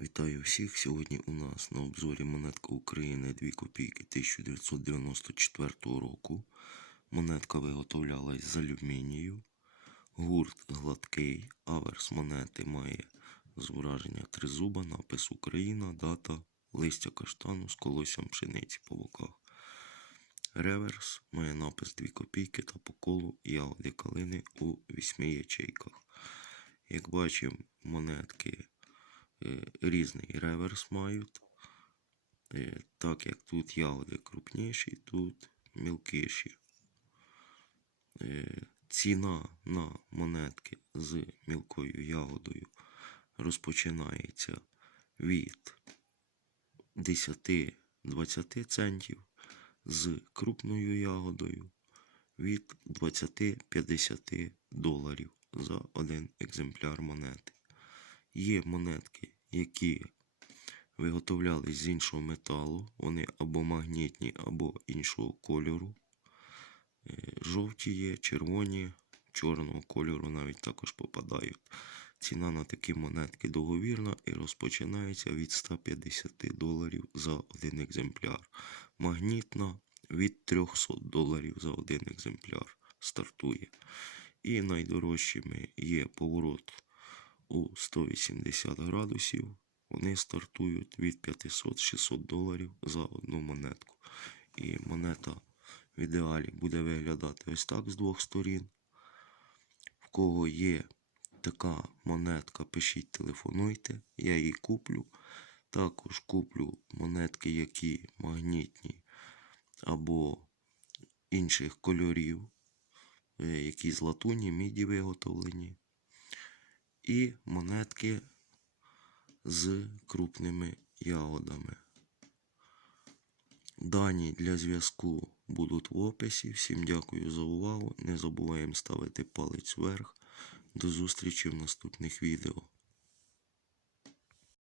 Вітаю всіх! Сьогодні у нас на обзорі монетка України 2 копійки 1994 року. Монетка виготовлялась з алюмінію. Гурт гладкий, аверс монети має зображення тризуба, напис Україна, дата, листя каштану з колоссям пшениці по боках. Реверс має напис 2 копійки та по колу ягоди калини у 8 ячейках. Як бачимо, монетки різний реверс мають. Е, Так як тут ягоди крупніші, тут мілкіші. Е, Ціна на монетки з мілкою ягодою розпочинається від 10-20 центів, з крупною ягодою від 20-50 доларів за один екземпляр монети. Є монетки, які виготовлялись з іншого металу, вони або магнітні, або іншого кольору. Е, Жовті є, червоні, чорного кольору навіть також попадають. Ціна на такі монетки договірна і розпочинається від 150 доларів за один екземпляр. Магнітна від 300 доларів за один екземпляр стартує. І найдорожчими є поворот у 180 градусів. Вони стартують від 500-600 доларів за одну монетку. І монета в ідеалі буде виглядати ось так з двох сторін. В кого є така монетка, пишіть, телефонуйте, я її куплю. Також куплю монетки, які магнітні або інших кольорів, е, які з латуні, міді виготовлені. І монетки з крупними ягодами. Дані для зв'язку будуть в описі. Всім дякую за увагу. Не забуваємо ставити палець вверх. До зустрічі в наступних відео.